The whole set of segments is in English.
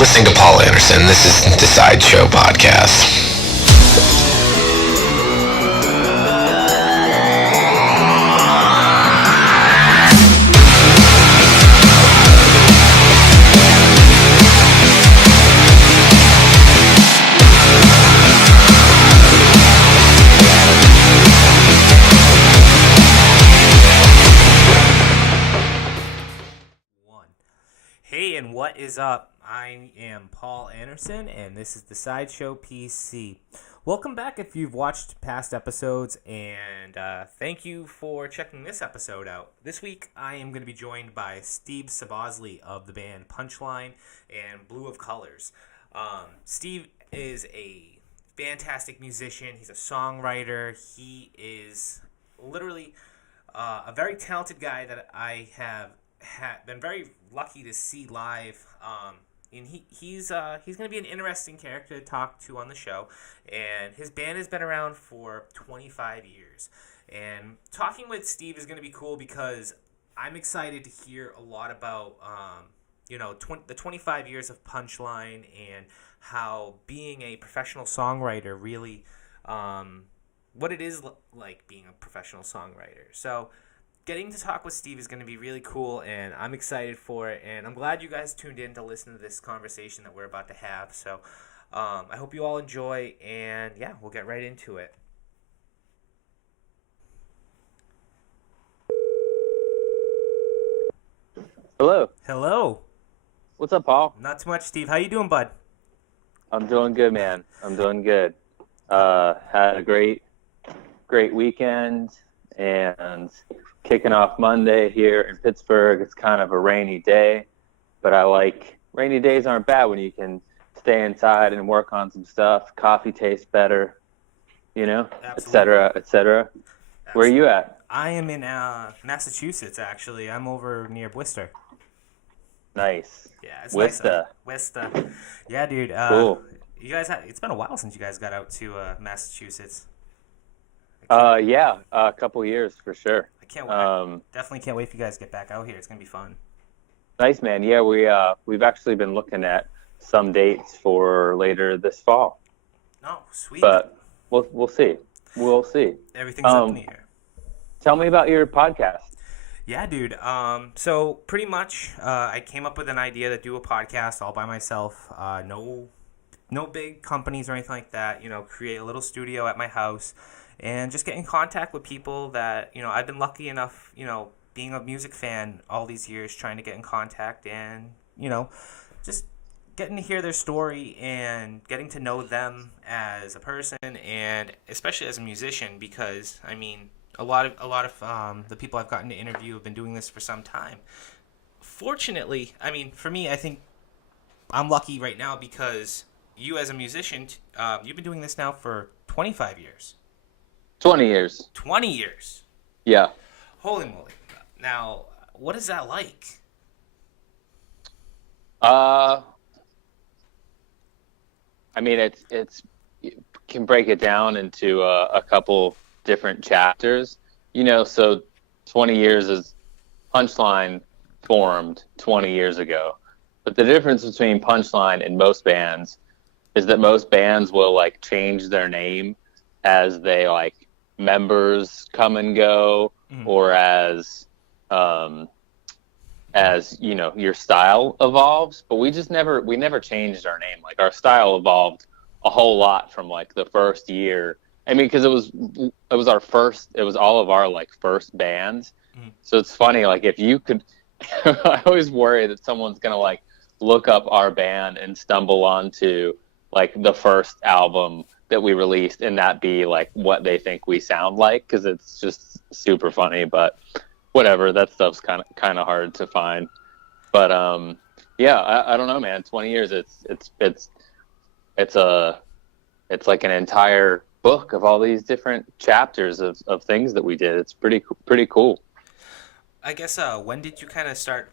listening to Paul Anderson. This is the Sideshow Podcast. Hey, and what is up? I am Paul Anderson, and this is the Sideshow PC. Welcome back if you've watched past episodes, and thank you for checking this episode out. This week, I am going to be joined by Steve Sobosali of the band Punchline and Blue of Colors. Steve is a fantastic musician. He's a songwriter. He is literally a very talented guy that I have been very lucky to see live, and he's going to be an interesting character to talk to on the show. And his band has been around for 25 years. And talking with Steve is going to be cool because I'm excited to hear a lot about the 25 years of Punchline and how being a professional songwriter really what it is like being a professional songwriter. So getting to talk with Steve is going to be really cool, and I'm excited for it, and I'm glad you guys tuned in to listen to this conversation that we're about to have. So I hope you all enjoy, and yeah, we'll get right into it. Hello. What's up, Paul? Not too much, Steve. How you doing, bud? I'm doing good, man. I'm doing good. Had a great weekend, and kicking off Monday here in Pittsburgh. It's kind of a rainy day, but I like rainy days aren't bad when you can stay inside and work on some stuff. Coffee tastes better, et cetera, et cetera. Where are you at? I am in Massachusetts, actually. I'm over near Worcester. Nice. Yeah, it's Worcester. Nice. Worcester. Yeah, dude. Cool. You guys it's been a while since you guys got out to Massachusetts. Yeah, a couple years for sure. I can't wait. Definitely can't wait for you guys to get back out here. It's gonna be fun. Nice, man. Yeah, we've actually been looking at some dates for later this fall. Oh, sweet. But we'll see. We'll see. Everything's up in the air. Tell me about your podcast. Yeah, dude. So pretty much, I came up with an idea to do a podcast all by myself. No big companies or anything like that. Create a little studio at my house. And just get in contact with people that, I've been lucky enough, being a music fan all these years, trying to get in contact and, just getting to hear their story and getting to know them as a person and especially as a musician because, a lot of the people I've gotten to interview have been doing this for some time. Fortunately, for me, I think I'm lucky right now because you as a musician, you've been doing this now for 25 years. 20 years. 20 years? Yeah. Holy moly. Now, what is that like? It's you can break it down into a couple different chapters. So 20 years is Punchline formed 20 years ago. But the difference between Punchline and most bands is that most bands will change their name as they members come and go, or as your style evolves. But we never changed our name. Our style evolved a whole lot from the first year. Because it was all of our first bands. So it's funny, if you could I always worry that someone's gonna look up our band and stumble onto the first album that we released and that be what they think we sound like, because it's just super funny. But whatever, that stuff's kind of hard to find. But yeah, I don't know, man. 20 years, it's like an entire book of all these different chapters of things that we did. It's pretty cool. I guess when did you kind of start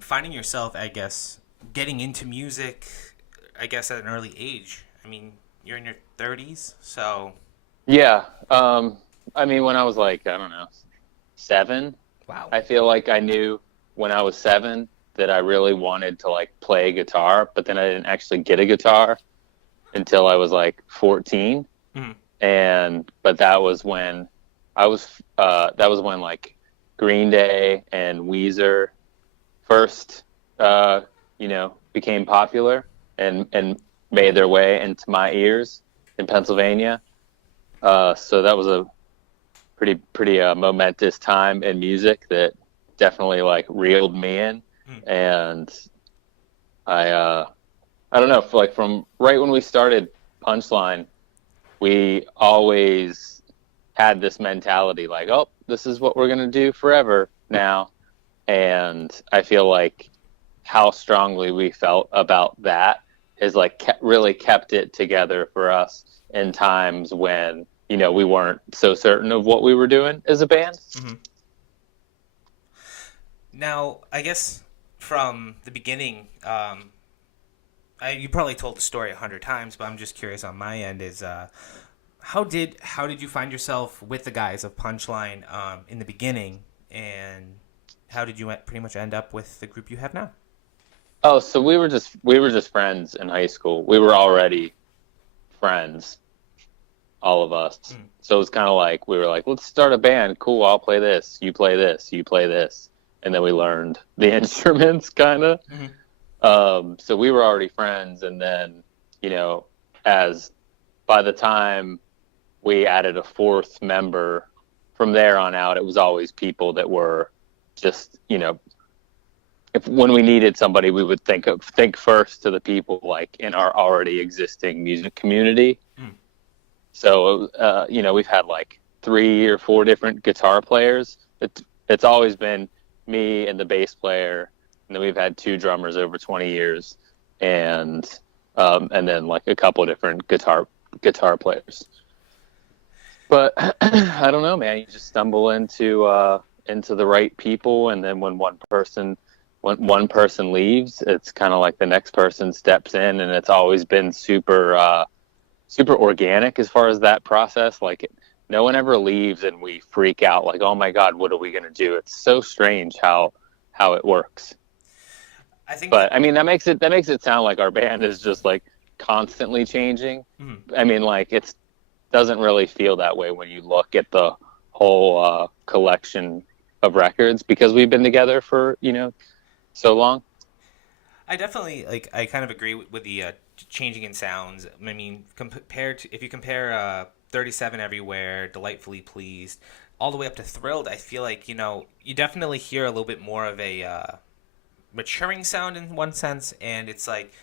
finding yourself, I guess, getting into music, I guess, at an early age? You're in your 30s, so... Yeah. When I was I don't know, 7. Wow. I feel like I knew when I was 7 that I really wanted to like play guitar, but then I didn't actually get a guitar until I was like 14. But that was when like Green Day and Weezer first, became popular and made their way into my ears in Pennsylvania. So that was a pretty momentous time in music that definitely like reeled me in. And I don't know, like from right when we started Punchline, we always had this mentality like, oh, this is what we're going to do forever now. And I feel like how strongly we felt about that has like really kept it together for us in times when, we weren't so certain of what we were doing as a band. Now, I guess from the beginning, you probably told the story 100 times, but I'm just curious on my end is how did you find yourself with the guys of Punchline in the beginning, and how did you pretty much end up with the group you have now? Oh, so we were just friends in high school. We were already friends, all of us. So it was kind of like we were like, let's start a band. Cool, I'll play this, you play this, you play this, and then we learned the instruments kind of. So we were already friends, and then as by the time we added a fourth member, from there on out, it was always people that were just when we needed somebody, we would think first to the people like in our already existing music community. So we've had like 3 or 4 different guitar players. It's always been me and the bass player, and then we've had 2 drummers over 20 years, and then like a couple of different guitar players. But I don't know, man. You just stumble into the right people, and then when one person leaves, it's kind of like the next person steps in, and it's always been super organic as far as that process. Like no one ever leaves and we freak out like, oh my God, what are we going to do? It's so strange how it works. I think, but I mean, that makes it sound like our band is just like constantly changing. I mean, like it doesn't really feel that way when you look at the whole collection of records, because we've been together for, so long. I definitely I kind of agree with the changing in sounds. I mean, if you compare 37 Everywhere, Delightfully Pleased, all the way up to Thrilled, I feel like you definitely hear a little bit more of a maturing sound in one sense, and it's like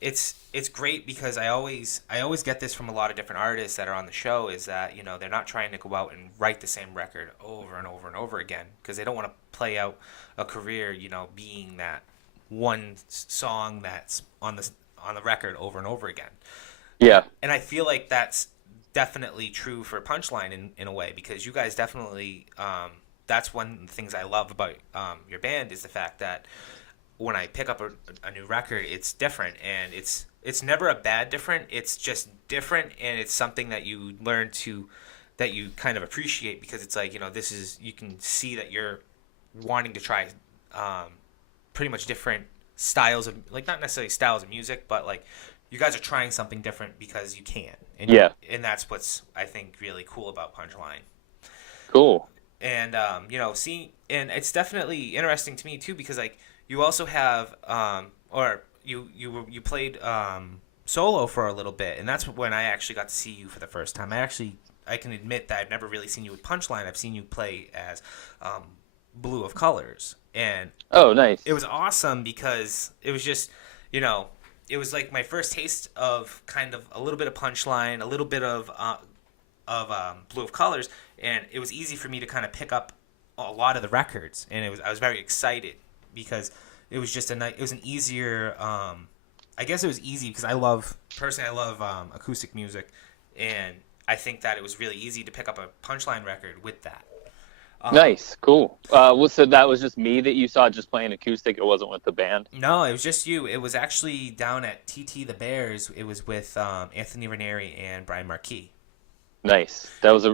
it's great because I always get this from a lot of different artists that are on the show, is that they're not trying to go out and write the same record over and over and over again, because they don't want to play out a career being that one song that's on the record over and over again. Yeah. And I feel like that's definitely true for Punchline in a way, because you guys definitely that's one of the things I love about your band, is the fact that when I pick up a new record, it's different, and it's never a bad different. It's just different, and it's something that you learn that you kind of appreciate, because it's like you can see that you're wanting to try pretty much different styles of, like, not necessarily styles of music, but like you guys are trying something different because you can. And and that's what's, I think, really cool about Punchline. Cool. And seeing, and it's definitely interesting to me too, because like you also have you played solo for a little bit, and that's when I actually got to see you for the first time. I can admit that I've never really seen you with Punchline. I've seen you play as Blue of Colors, and oh, nice. It was awesome because it was just it was like my first taste of kind of a little bit of Punchline, a little bit of Blue of Colors, and it was easy for me to kind of pick up a lot of the records, and I was very excited because it was just it was an easier I guess it was easy because I love acoustic music, and I think that it was really easy to pick up a Punchline record with that. Nice, cool. So that was just me that you saw just playing acoustic? It wasn't with the band? No, it was just you. It was actually down at TT the Bears. It was with Anthony Ranieri and Brian Marquis. Nice. That was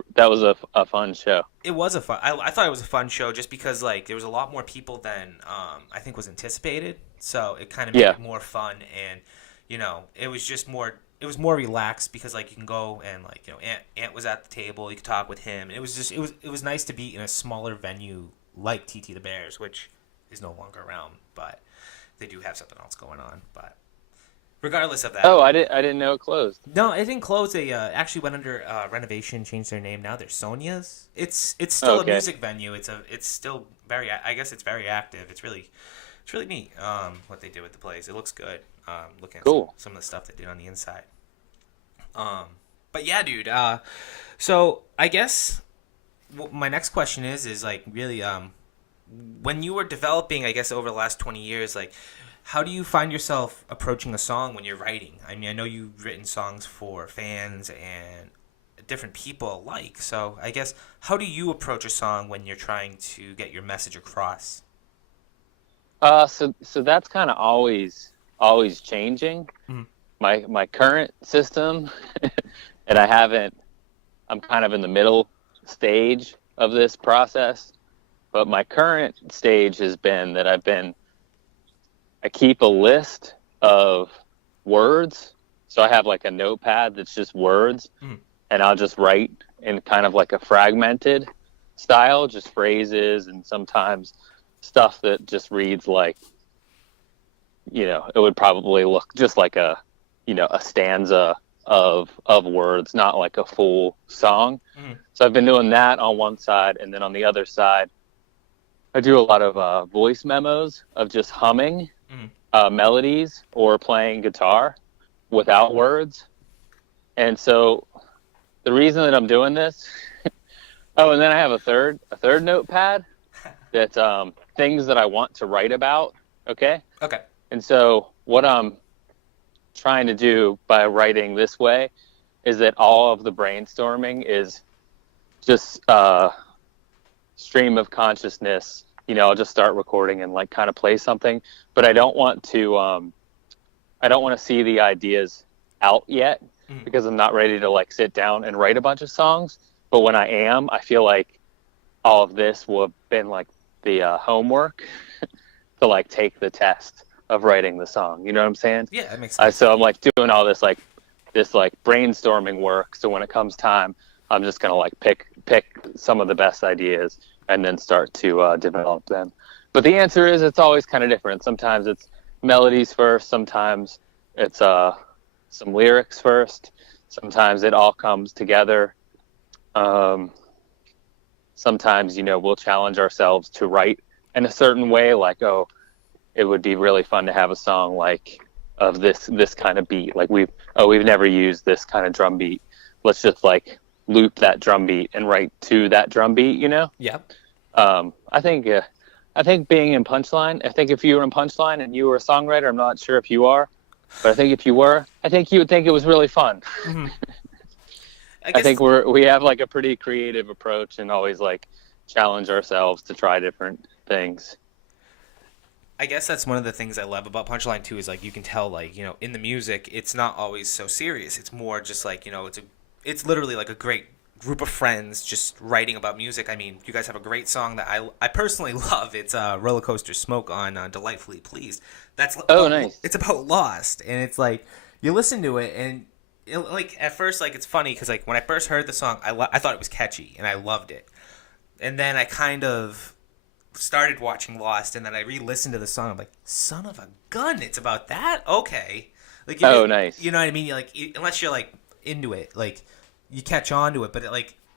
a fun show. It was a fun. I thought it was a fun show just because like there was a lot more people than I think was anticipated. So it kind of made Yeah. it more fun, and it was just more. It was more relaxed because like you can go and like Ant was at the table. You could talk with him. It was just it was nice to be in a smaller venue like TT the Bears, which is no longer around, but they do have something else going on. But regardless of that. Oh, I didn't know it closed. No, it didn't close. They actually went under renovation, changed their name. Now they're Sonia's. It's still a music venue. It's still very. I guess it's very active. It's really neat. What they do with the place. It looks good. Looking at Cool. some of the stuff they did on the inside. But yeah, dude. So I guess my next question is like really when you were developing, I guess over the last 20 years, like. How do you find yourself approaching a song when you're writing? I mean, I know you've written songs for fans and different people alike. So I guess, how do you approach a song when you're trying to get your message across? So that's kind of always changing. Mm-hmm. My current system, and I'm kind of in the middle stage of this process, but my current stage has been that I keep a list of words. So I have like a notepad that's just words, and I'll just write in kind of like a fragmented style, just phrases and sometimes stuff that just reads like, it would probably look just like a stanza of words, not like a full song. So I've been doing that on one side, and then on the other side, I do a lot of voice memos of just humming melodies or playing guitar without words. And so the reason that I'm doing this, and then I have a third notepad that's things that I want to write about. Okay. And so what I'm trying to do by writing this way is that all of the brainstorming is just stream of consciousness. I'll just start recording and like kind of play something, but I don't want to see the ideas out yet because I'm not ready to like sit down and write a bunch of songs. But when I am, I feel like all of this will have been like the homework to like take the test of writing the song. You know what I'm saying? Yeah, that makes sense. So I'm like doing all this brainstorming work. So when it comes time, I'm just gonna like pick some of the best ideas and then start to develop them. But the answer is it's always kind of different. Sometimes it's melodies first. Sometimes it's some lyrics first. Sometimes it all comes together. Sometimes, we'll challenge ourselves to write in a certain way. Like, it would be really fun to have a song like of this kind of beat. Like we've never used this kind of drum beat. Let's just like loop that drum beat and write to that drum beat, Yeah. I think being in Punchline, I think if you were in Punchline and you were a songwriter, I'm not sure if you are, but I think if you were, I think you would think it was really fun. Mm-hmm. I think we have like a pretty creative approach and always like challenge ourselves to try different things. I guess that's one of the things I love about Punchline too is like you can tell like in the music it's not always so serious. It's more just like it's literally like a great group of friends just writing about music. I mean, you guys have a great song that I personally love. It's Roller Coaster Smoke on Delightfully Pleased. That's nice. It's about Lost, and it's like you listen to it and like at first like it's funny because like when I first heard the song I thought it was catchy and I loved it, and then I kind of started watching Lost and then I re-listened to the song. I'm like, son of a gun, it's about that? Okay. Like nice. You know what I mean? You're like unless you're like into it, like you catch on to it, but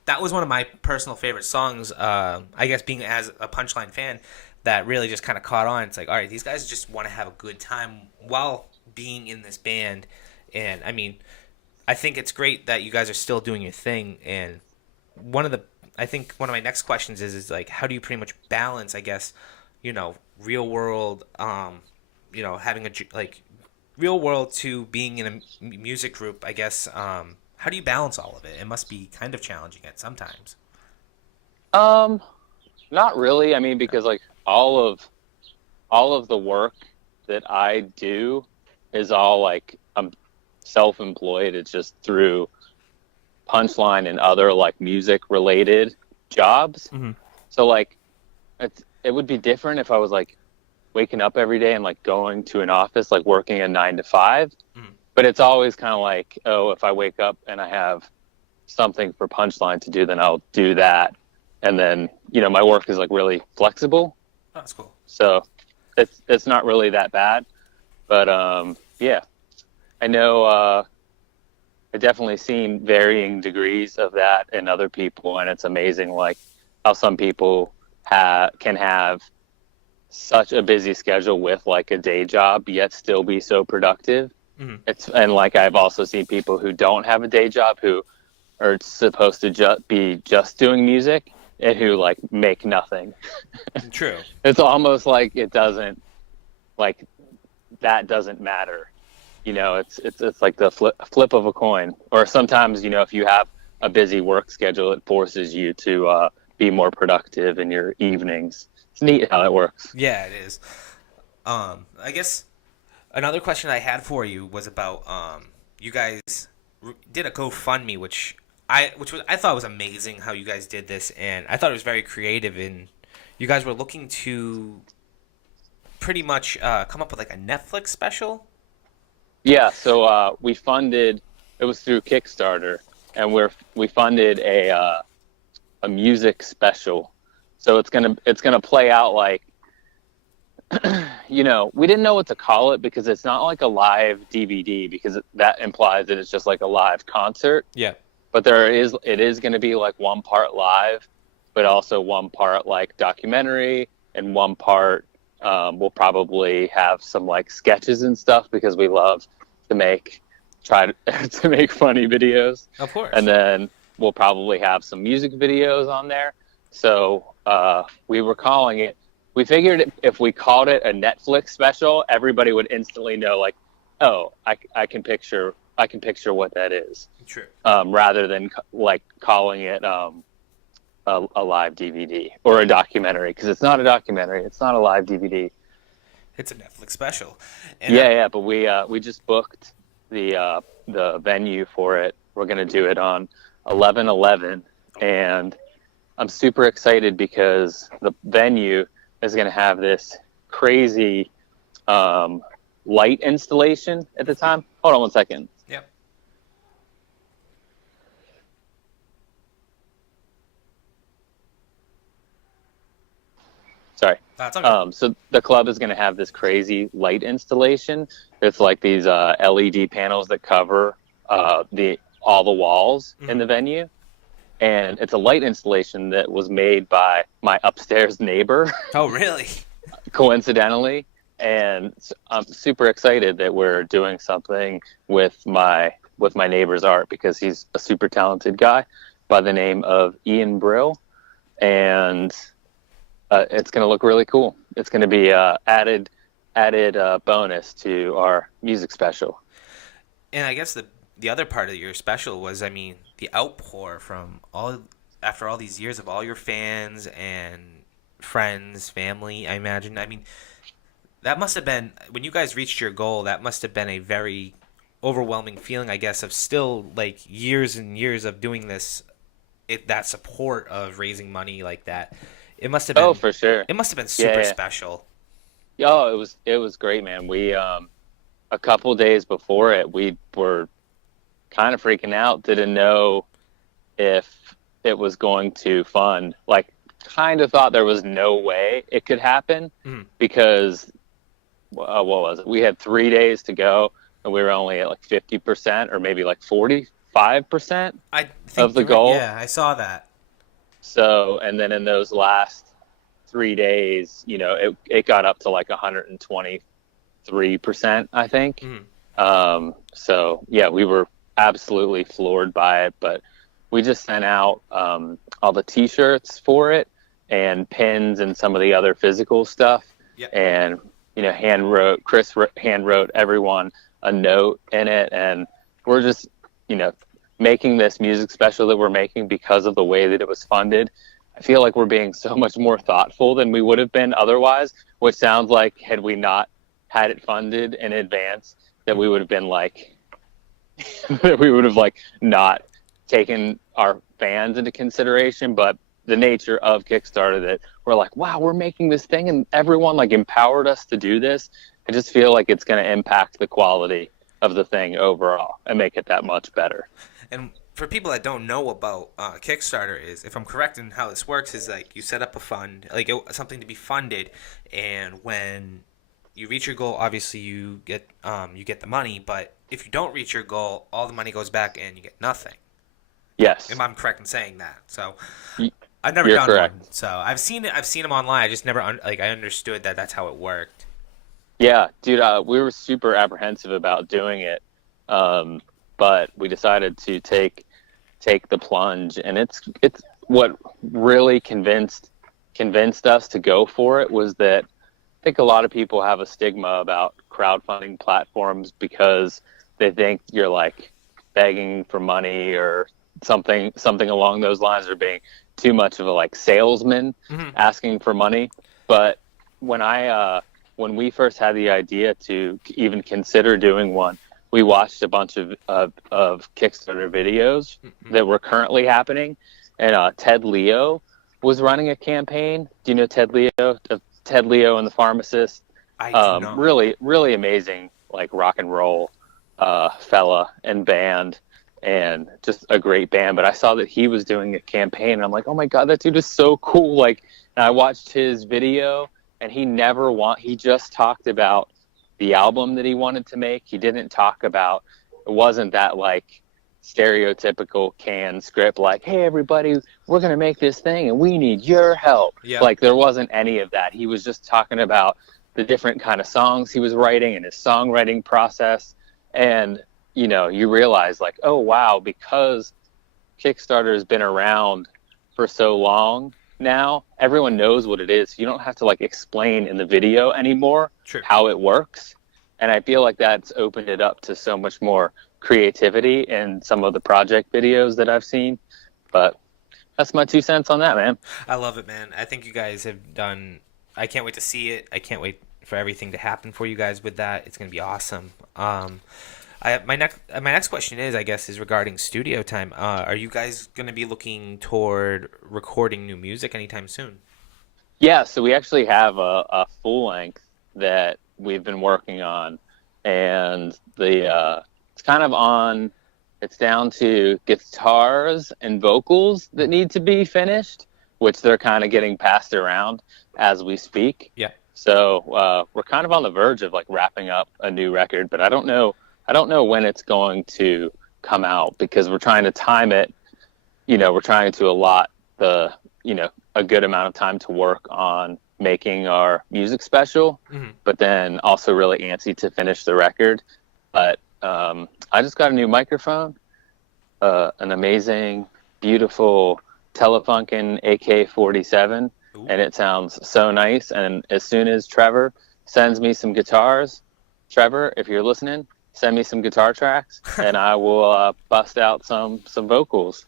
that was one of my personal favorite songs. I guess being as a Punchline fan, that really just kind of caught on. It's like, all right, these guys just want to have a good time while being in this band, and I mean, I think it's great that you guys are still doing your thing. And I think one of my next questions is like, how do you pretty much balance, I guess, real world, having real world to being in a music group, I guess. How do you balance all of it? It must be kind of challenging at sometimes. Not really. I mean, because like all of the work that I do is all like I'm self-employed. It's just through Punchline and other like music related jobs. Mm-hmm. So like it would be different if I was like waking up every day and like going to an office, like working a 9 to 5. Mm-hmm. But it's always kind of like, oh, if I wake up and I have something for Punchline to do, then I'll do that. And then, you know, my work is like really flexible. Oh, that's cool. So it's not really that bad. But yeah, I know I definitely seen varying degrees of that in other people. And it's amazing like how some people can have such a busy schedule with like a day job, yet still be so productive. Mm-hmm. And like I've also seen people who don't have a day job who are supposed to be just doing music and who like make nothing. True. It's almost like it doesn't like that doesn't matter. You know, it's like the flip of a coin. Or sometimes, you know, if you have a busy work schedule, it forces you to be more productive in your evenings. It's neat how that works. Yeah, it is. I guess another question I had for you was about you guys did a GoFundMe, which I thought was amazing how you guys did this, and I thought it was very creative. And you guys were looking to pretty much come up with like a Netflix special. Yeah, so we funded. It was through Kickstarter, and we funded a music special. So it's gonna play out like, you know, we didn't know what to call it because it's not like a live DVD because that implies that it's just like a live concert. Yeah. But it is going to be like one part live, but also one part like documentary, and one part we'll probably have some like sketches and stuff because we love to try to make funny videos. Of course. And then we'll probably have some music videos on there. So we were calling it. We figured if we called it a Netflix special, everybody would instantly know like, oh, I can picture what that is. True. Rather than like calling it a live DVD or a documentary, because it's not a documentary, it's not a live DVD. It's a Netflix special. And Yeah, but we just booked the venue for it. We're gonna do it on 11/11, and I'm super excited because the venue is gonna have this crazy light installation at the time. Hold on one second. Yep. Sorry. That's okay. So the club is going to have this crazy light installation. It's like these LED panels that cover all the walls in the venue, and it's a light installation that was made by my upstairs neighbor. Oh, really? Coincidentally, and I'm super excited that we're doing something with my neighbor's art because he's a super talented guy by the name of Ian Brill, and it's going to look really cool. It's going to be added bonus to our music special. And I guess the other part of your special was, I mean, the outpour from after all these years of all your fans and friends, family, I imagine. I mean, that must have been, when you guys reached your goal, that must have been a very overwhelming feeling, I guess, of still like years and years of doing this, that support of raising money like that. It must have been. Oh, for sure. It must have been super special. Oh, it was great, man. We a couple days before it, we were kind of freaking out. Didn't know if it was going to fund. Like, kind of thought there was no way it could happen because what was it? We had 3 days to go, and we were only at like 50% or maybe like 45% of the goal. Yeah, I saw that. So, and then in those last 3 days, you know, it got up to like 123%, I think. So yeah, we were absolutely floored by it, but we just sent out all the t-shirts for it and pins and some of the other physical stuff. Yep. And, you know, Chris hand wrote everyone a note in it. And we're just, you know, making this music special that we're making because of the way that it was funded. I feel like we're being so much more thoughtful than we would have been otherwise, which sounds like had we not had it funded in advance, that we would have been like, that we would have like not taken our fans into consideration, but the nature of Kickstarter that we're like, wow, we're making this thing and everyone like empowered us to do this. I just feel like it's going to impact the quality of the thing overall and make it that much better. And for people that don't know about Kickstarter, is if I'm correct in how this works, is like you set up a fund, like something to be funded, and when you reach your goal, obviously you get the money. But if you don't reach your goal, all the money goes back and you get nothing. Yes, Am I correct in saying that? So Y- I've never you're done correct. one. So I've seen it. I've seen them online. I just never I understood that that's how it worked. Yeah, dude, we were super apprehensive about doing it, but we decided to take the plunge, and it's what really convinced us to go for it was that I think a lot of people have a stigma about crowdfunding platforms because they think you're like begging for money or something along those lines, or being too much of a like salesman asking for money. But when we first had the idea to even consider doing one, we watched a bunch of Kickstarter videos that were currently happening, and Ted Leo was running a campaign. Do you know Ted Leo? Ted Leo and the Pharmacist. I do not. Really, really amazing, like rock and roll fella and band, and just a great band. But I saw that he was doing a campaign, and I'm like, oh my god, that dude is so cool. Like, and I watched his video, and he just talked about the album that he wanted to make. He didn't talk about, it wasn't that like stereotypical canned script like, hey everybody, we're going to make this thing and we need your help. Yeah. Like, there wasn't any of that. He was just talking about the different kind of songs he was writing and his songwriting process. And, you know, you realize like, oh wow, because Kickstarter has been around for so long now, everyone knows what it is. You don't have to like explain in the video anymore how it works. And I feel like that's opened it up to so much more creativity in some of the project videos that I've seen. But that's my 2 cents on that, man. I love it, man. I think you guys have done. I can't wait to see it. I can't wait for everything to happen for you guys with that. It's gonna be awesome. My next question is, I guess, is regarding studio time. Are you guys gonna be looking toward recording new music anytime soon? Yeah, so we actually have a full length that we've been working on, and it's kind of on. It's down to guitars and vocals that need to be finished, which they're kind of getting passed around as we speak. Yeah. So we're kind of on the verge of like wrapping up a new record, but I don't know when it's going to come out because we're trying to time it. You know, we're trying to allot a good amount of time to work on making our music special, but then also really antsy to finish the record. But I just got a new microphone, an amazing, beautiful Telefunken AK-47, and it sounds so nice. And as soon as Trevor sends me some guitars, Trevor, if you're listening, send me some guitar tracks, and I will bust out some vocals.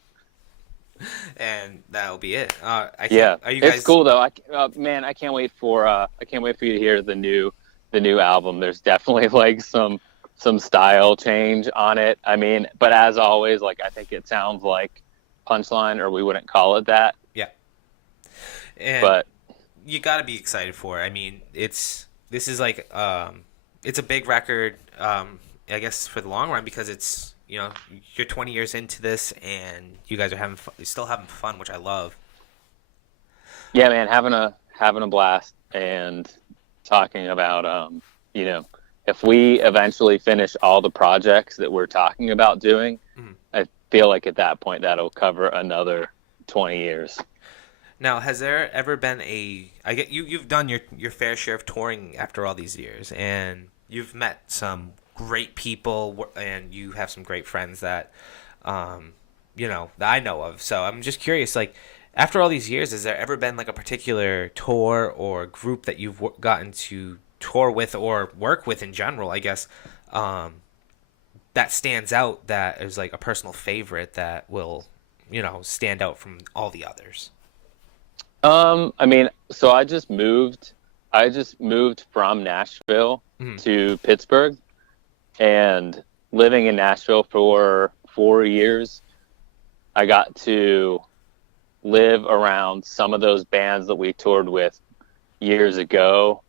And that'll be it. Are you guys... It's cool though. Man, I can't wait for you to hear the new album. There's definitely like some style change on it. I mean, but as always, like I think it sounds like Punchline, or we wouldn't call it that. Yeah. And but you got to be excited for it. I mean, this is like it's a big record. I guess for the long run, because it's, you know, you're 20 years into this and you guys are still having fun, which I love. Yeah, man, having a blast and talking about you know, if we eventually finish all the projects that we're talking about doing, I feel like at that point that'll cover another 20 years. Now, has there ever been you've done your fair share of touring after all these years, and you've met some great people, and you have some great friends that that I know of. So I'm just curious, like, after all these years, has there ever been like a particular tour or group that you've gotten to tour with or work with in general, I guess, that stands out, that is like a personal favorite that will, stand out from all the others? I mean, so I just moved from Nashville to Pittsburgh, and living in Nashville for 4 years, I got to live around some of those bands that we toured with years ago,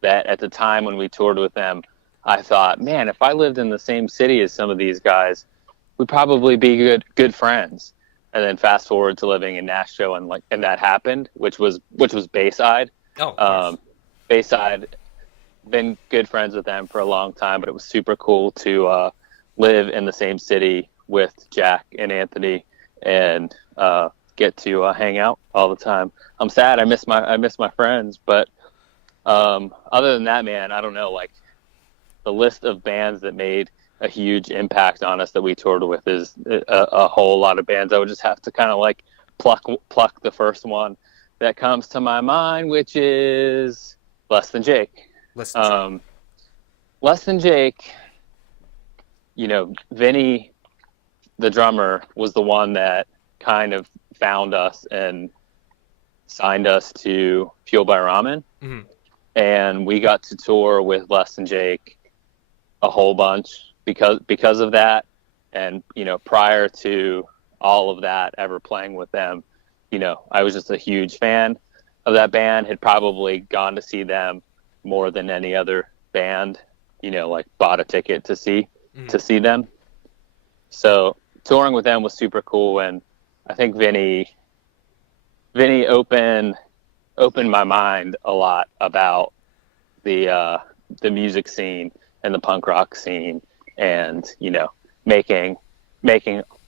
that at the time when we toured with them, I thought, man, if I lived in the same city as some of these guys, we'd probably be good friends. And then fast forward to living in Nashville, and that happened, which was Bayside. Oh, of course. Bayside, been good friends with them for a long time, but it was super cool to live in the same city with Jack and Anthony and get to hang out all the time. I'm sad. I miss my friends, but other than that, man, I don't know. Like, the list of bands that made a huge impact on us that we toured with is a whole lot of bands. I would just have to kind of like pluck the first one that comes to my mind, which is Less Than Jake. Less Than Jake. You know, Vinny, the drummer, was the one that kind of found us and signed us to Fuel by Ramen. Mm-hmm. And we got to tour with Less Than Jake a whole bunch because of that. And, you know, prior to all of that ever playing with them, you know, I was just a huge fan of that band, had probably gone to see them more than any other band, you know, like bought a ticket to see them. So touring with them was super cool. And I think Vinny opened my mind a lot about the music scene and the punk rock scene, and, you know, making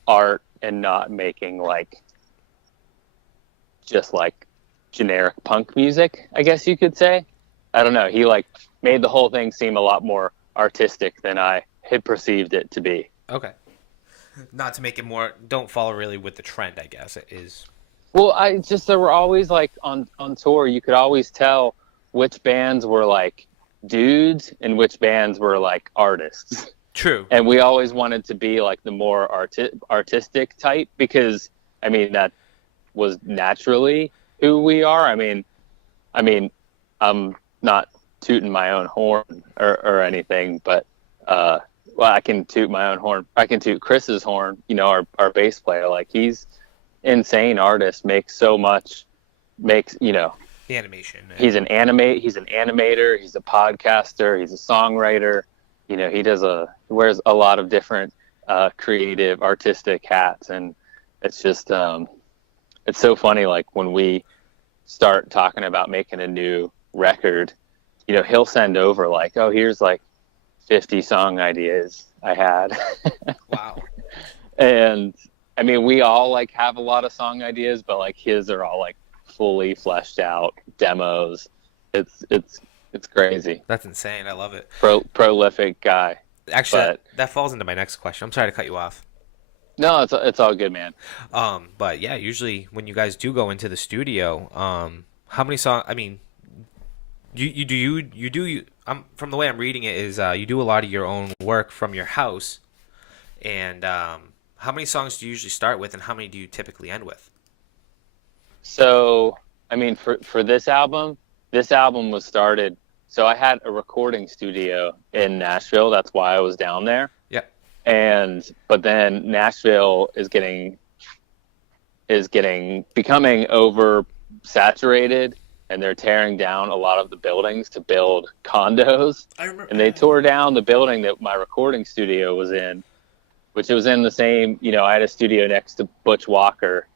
art and not making like just like generic punk music, I guess you could say. I don't know. He like made the whole thing seem a lot more artistic than I had perceived it to be. Okay. Not to make it more, don't follow really with the trend, I guess it is. Well, there were always like on tour, you could always tell which bands were like dudes and which bands were like artists. True. And we always wanted to be like the more artistic type, because I mean, that was naturally who we are. I mean, I'm not tooting my own horn or anything, but well, I can toot my own horn. I can toot Chris's horn, you know, our bass player. Like, he's insane artist, makes so much, you know, the animation. He's an animator, he's a podcaster, he's a songwriter. You know, he wears a lot of different creative, artistic hats, and it's just it's so funny. Like, when we start talking about making a new record, you know, he'll send over like, oh, here's like 50 song ideas I had. Wow. And I mean, we all like have a lot of song ideas, but like his are all like fully fleshed out demos. It's crazy. That's insane. I love it. Prolific guy. Actually, that falls into my next question. I'm sorry to cut you off. No, it's all good, man. But yeah, usually when you guys do go into the studio, how many songs? I mean, you do. From the way I'm reading it is you do a lot of your own work from your house, and how many songs do you usually start with, and how many do you typically end with? So, I mean, for this album was started. So I had a recording studio in Nashville. That's why I was down there. Yeah. But then Nashville is becoming oversaturated, and they're tearing down a lot of the buildings to build condos. I remember. And they tore down the building that my recording studio was in, which it was in the same, you know, I had a studio next to Butch Walker,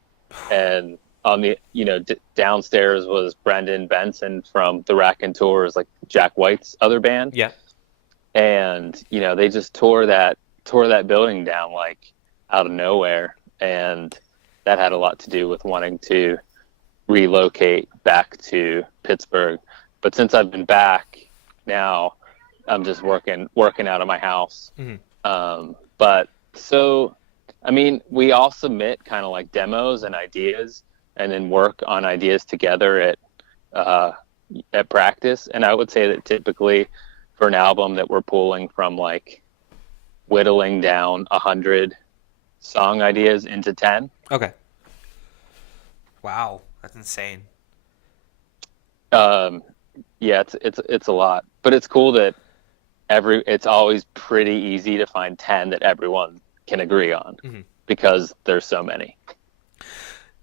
and on the, you know, downstairs was Brendan Benson from the Raconteurs, like Jack White's other band. Yeah. And, you know, they just tore that building down like out of nowhere. And that had a lot to do with wanting to relocate back to Pittsburgh. But since I've been back now, I'm just working out of my house. Mm-hmm. But so, I mean, we all submit kind of like demos and ideas, and then work on ideas together at practice. And I would say that typically for an album that we're pulling from, like, whittling down 100 song ideas into 10. Okay. Wow, that's insane. Yeah, it's a lot, but it's cool that it's always pretty easy to find 10 that everyone can agree on. Mm-hmm. because there's so many.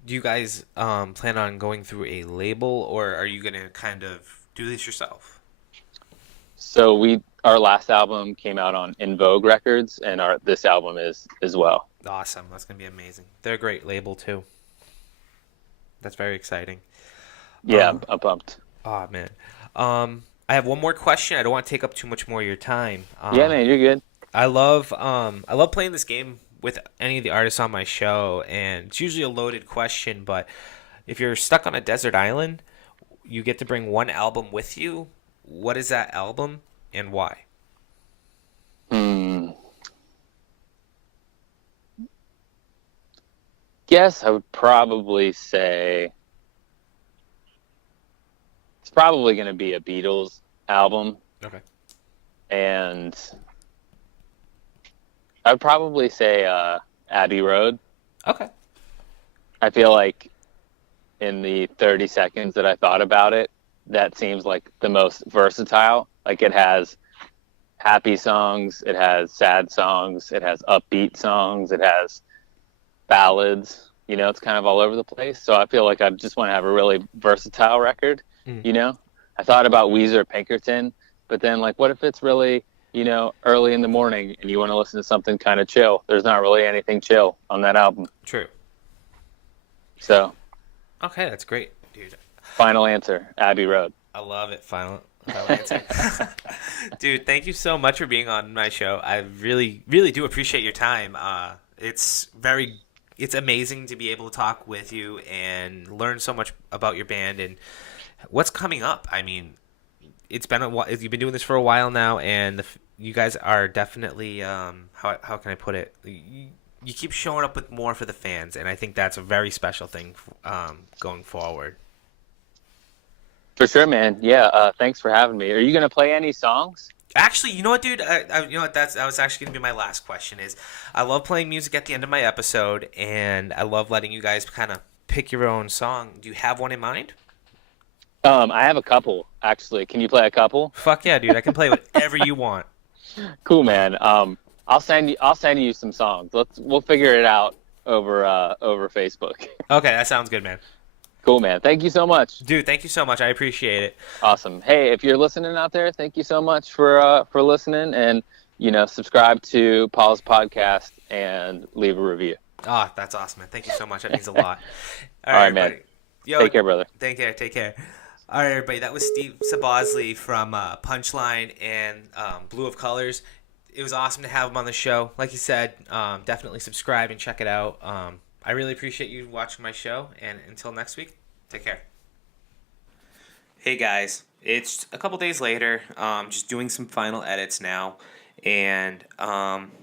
Do you guys plan on going through a label, or are you gonna kind of do this yourself? So our last album came out on In Vogue Records, and this album is as well. Awesome. That's gonna be amazing. They're a great label too. That's very exciting. Yeah, I'm pumped. Oh man. I have one more question. I don't want to take up too much more of your time. Yeah, man, you're good. I love playing this game with any of the artists on my show, and it's usually a loaded question, but if you're stuck on a desert island, you get to bring one album with you. What is that album and why? Guess I would probably say it's probably going to be a Beatles album. Okay. And I would probably say Abbey Road. Okay. I feel like in the 30 seconds that I thought about it, that seems like the most versatile. Like, it has happy songs, it has sad songs, it has upbeat songs, it has ballads. You know, it's kind of all over the place. So I feel like I just want to have a really versatile record. You know, I thought about Weezer, Pinkerton, but then, like, what if it's really, you know, early in the morning and you want to listen to something kind of chill? There's not really anything chill on that album. True. So. Okay, that's great, dude. Final answer, Abbey Road. I love it. Final answer. Dude, thank you so much for being on my show. I really, really do appreciate your time. It's amazing to be able to talk with you and learn so much about your band and what's coming up. I mean, it's been a while. You've been doing this for a while now, and you guys are definitely how can I put it? You keep showing up with more for the fans, and I think that's a very special thing going forward. For sure, man. Yeah. Thanks for having me. Are you gonna play any songs? Actually, you know what, dude? You know what? That was actually gonna be my last question. Is I love playing music at the end of my episode, and I love letting you guys kind of pick your own song. Do you have one in mind? I have a couple, actually. Can you play a couple? Fuck yeah, dude! I can play whatever you want. Cool, man. I'll send you some songs. We'll figure it out over Facebook. Okay, that sounds good, man. Cool, man. Thank you so much. Dude, thank you so much. I appreciate it. Awesome. Hey, if you're listening out there, thank you so much for listening, and, you know, subscribe to Paul's podcast and leave a review. Oh, that's awesome, man. Thank you so much. That means a lot. All right, man. Yo, take care, brother. Take care. All right, everybody. That was Steve Sobosali from Punchline and Blue of Colors. It was awesome to have him on the show. Like you said, definitely subscribe and check it out. I really appreciate you watching my show, and until next week, take care. Hey guys, it's a couple days later, just doing some final edits now, and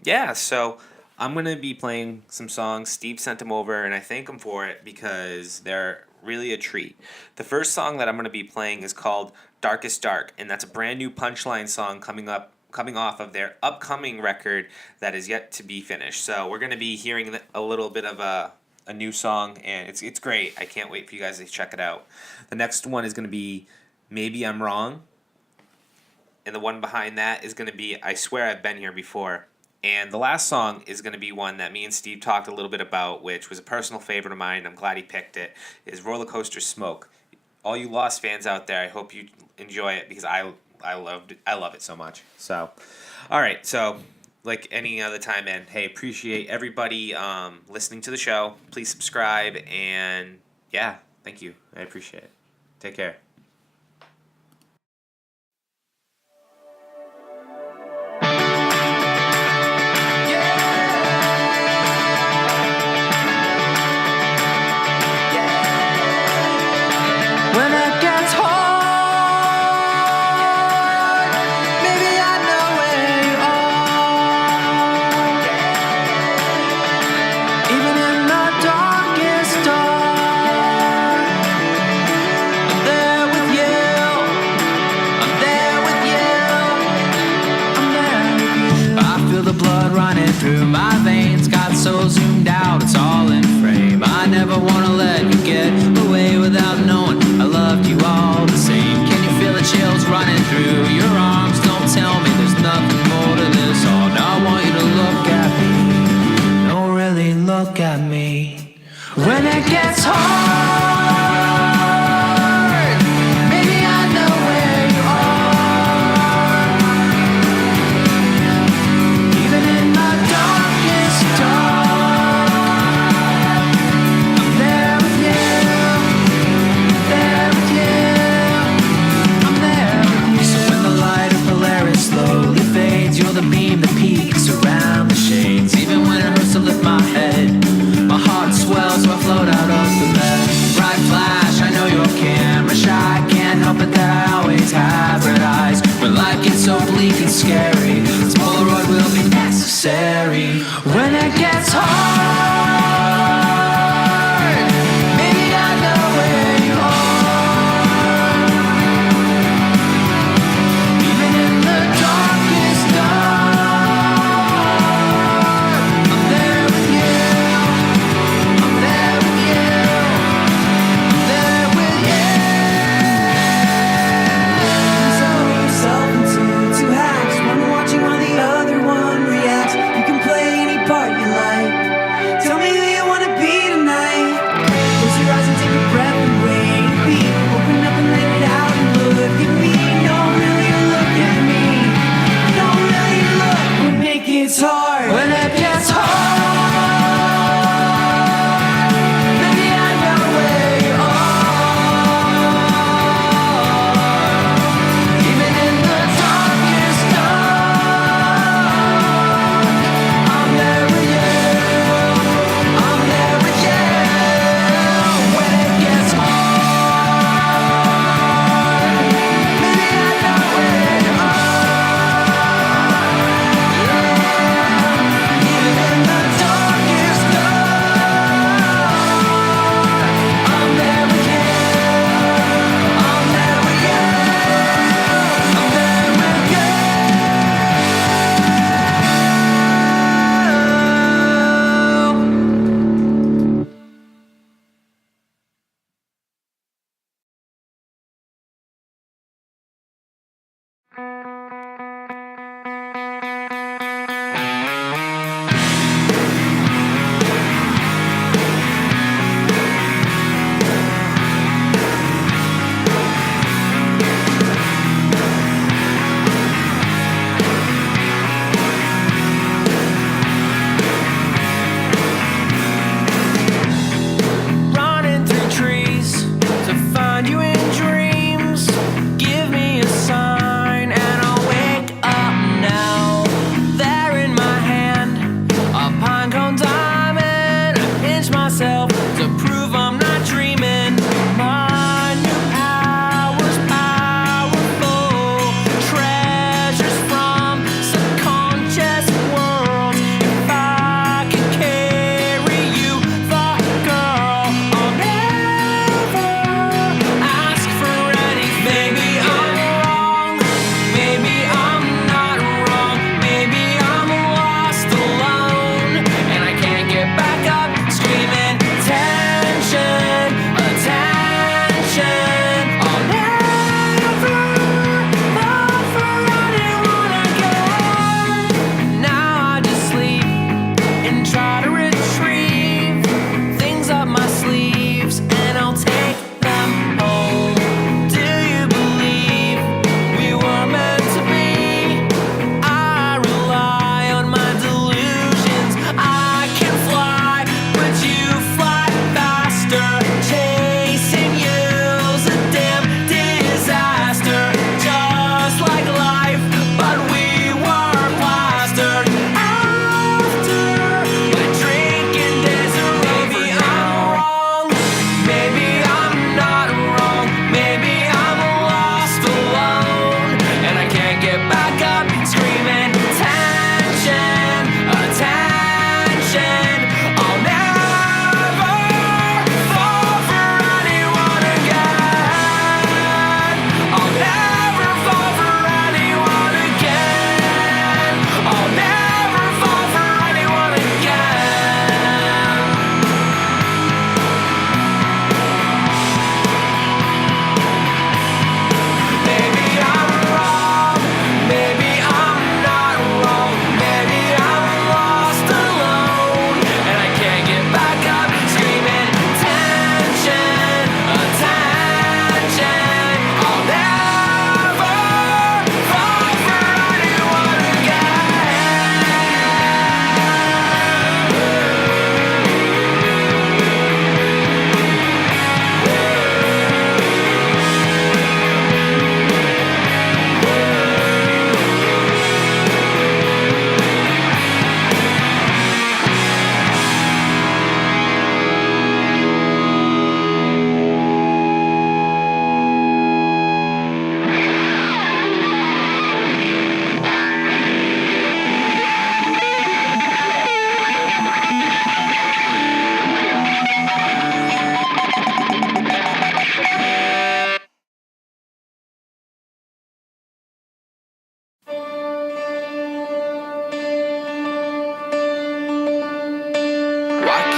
yeah, so I'm going to be playing some songs. Steve sent them over, and I thank him for it because they're really a treat. The first song that I'm going to be playing is called Darkest Dark, and that's a brand new Punchline song coming off of their upcoming record that is yet to be finished. So we're going to be hearing a little bit of a new song, and it's great. I can't wait for you guys to check it out. The next one is going to be Maybe I'm Wrong, and the one behind that is going to be I Swear I've Been Here Before. And the last song is going to be one that me and Steve talked a little bit about, which was a personal favorite of mine. I'm glad he picked it, is Roller Coaster Smoke. All you Lost fans out there, I hope you enjoy it because I love it so much. So, all right. So, like any other time, man, hey, appreciate everybody listening to the show. Please subscribe, and yeah, thank you. I appreciate it. Take care. Through my veins, got so zoomed out, it's all in frame. I never wanna let you get away without knowing I loved you all the same. Can you feel the chills running through your arms? Don't tell me there's nothing more to this all. Now I want you to look at me, don't really look look at me. When it gets hard, maybe I know where you are. Even in the darkest dark, I'm there with you, there with you, I'm there with you. So when the light of Polaris slowly fades, you're the beam that peeks around the shades. Even when it hurts to lift my head, my heart swells so I float out of the bed. Bright flash, I know you're camera shy. Can't help it that I always have red eyes. When life gets so bleak and scary, this Polaroid will be necessary. When it gets hard, maybe I know where you are. Even in the darkest dark, I'm there with you, I'm there with you, I'm there with you. Sell yourself into two halves, one watching while the other one reacts. You can play any part you like. Tell me who you wanna be tonight. Close your eyes and take a breath away. Beat, open up and let it out and look at me. Don't really look at me. Don't really look when it gets hard. When it gets hard, maybe I know where you are. Even in the darkest dark, I'm there with you, I'm there with you. When it gets hard, maybe I know where you are.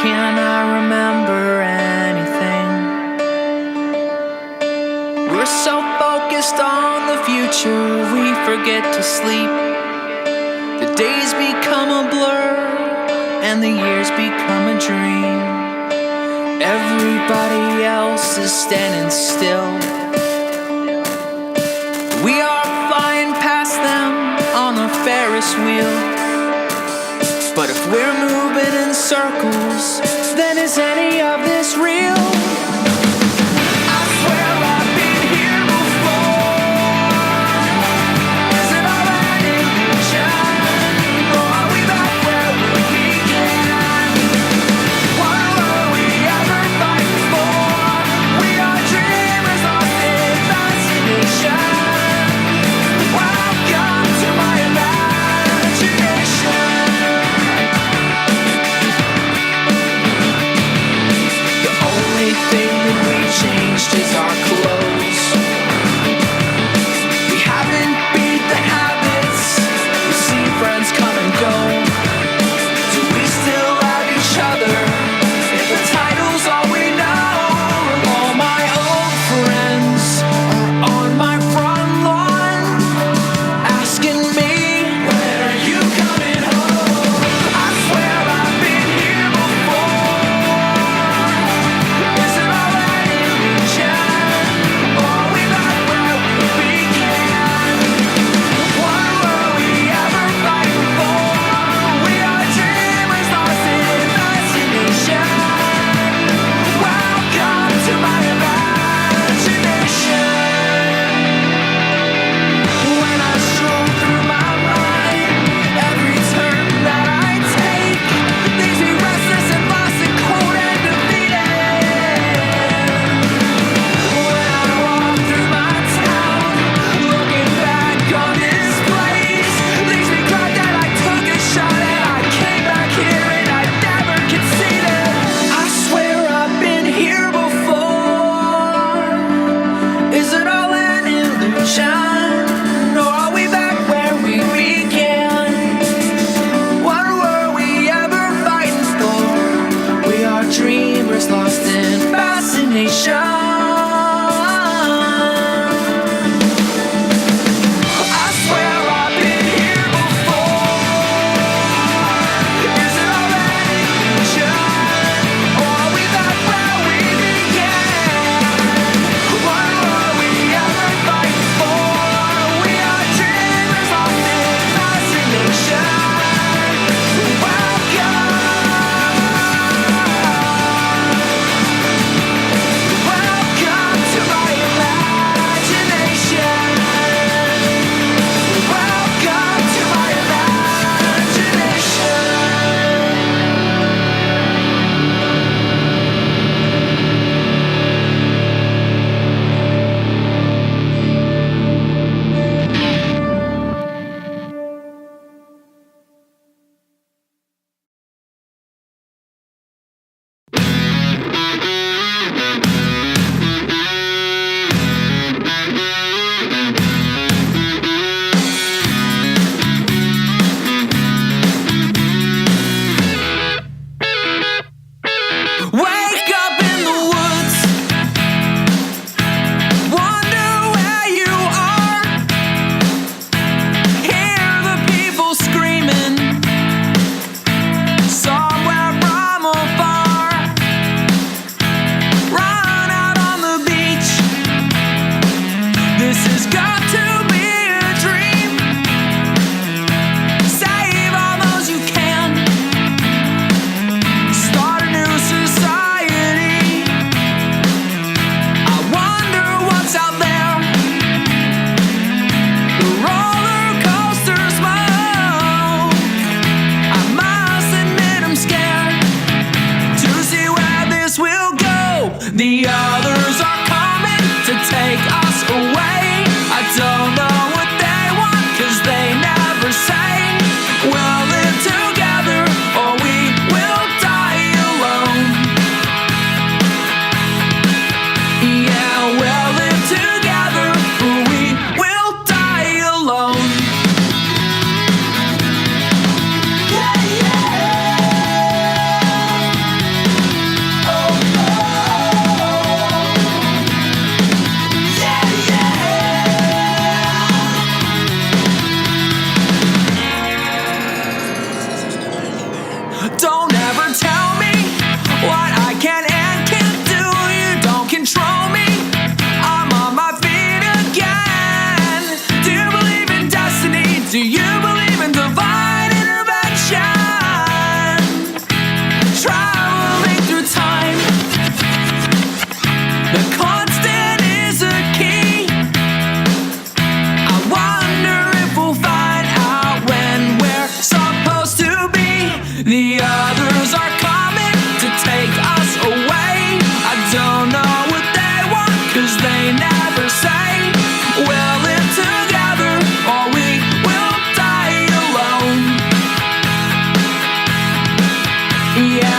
can I remember anything? We're so focused on the future, we forget to sleep. The days become a blur, and the years become a dream. Everybody else is standing still. We are flying past them on a Ferris wheel. But if we're moving in circles, then is any of this real? I swear I've been here before. Is it all an illusion? Or are we back where we began? What were we ever fighting for? We are dreamers lost in fascination. Welcome to my imagination. The only Don't ever tell me what I can and can't do. You don't control me. I'm on my feet again. Do you believe in destiny? Do you believe in divine intervention? Traveling through time, the constant is a key. I wonder if we'll find out when we're supposed to be. The others are coming to take us away. I don't know what they want, 'cause they never say. We'll live together or we will die alone. Yeah.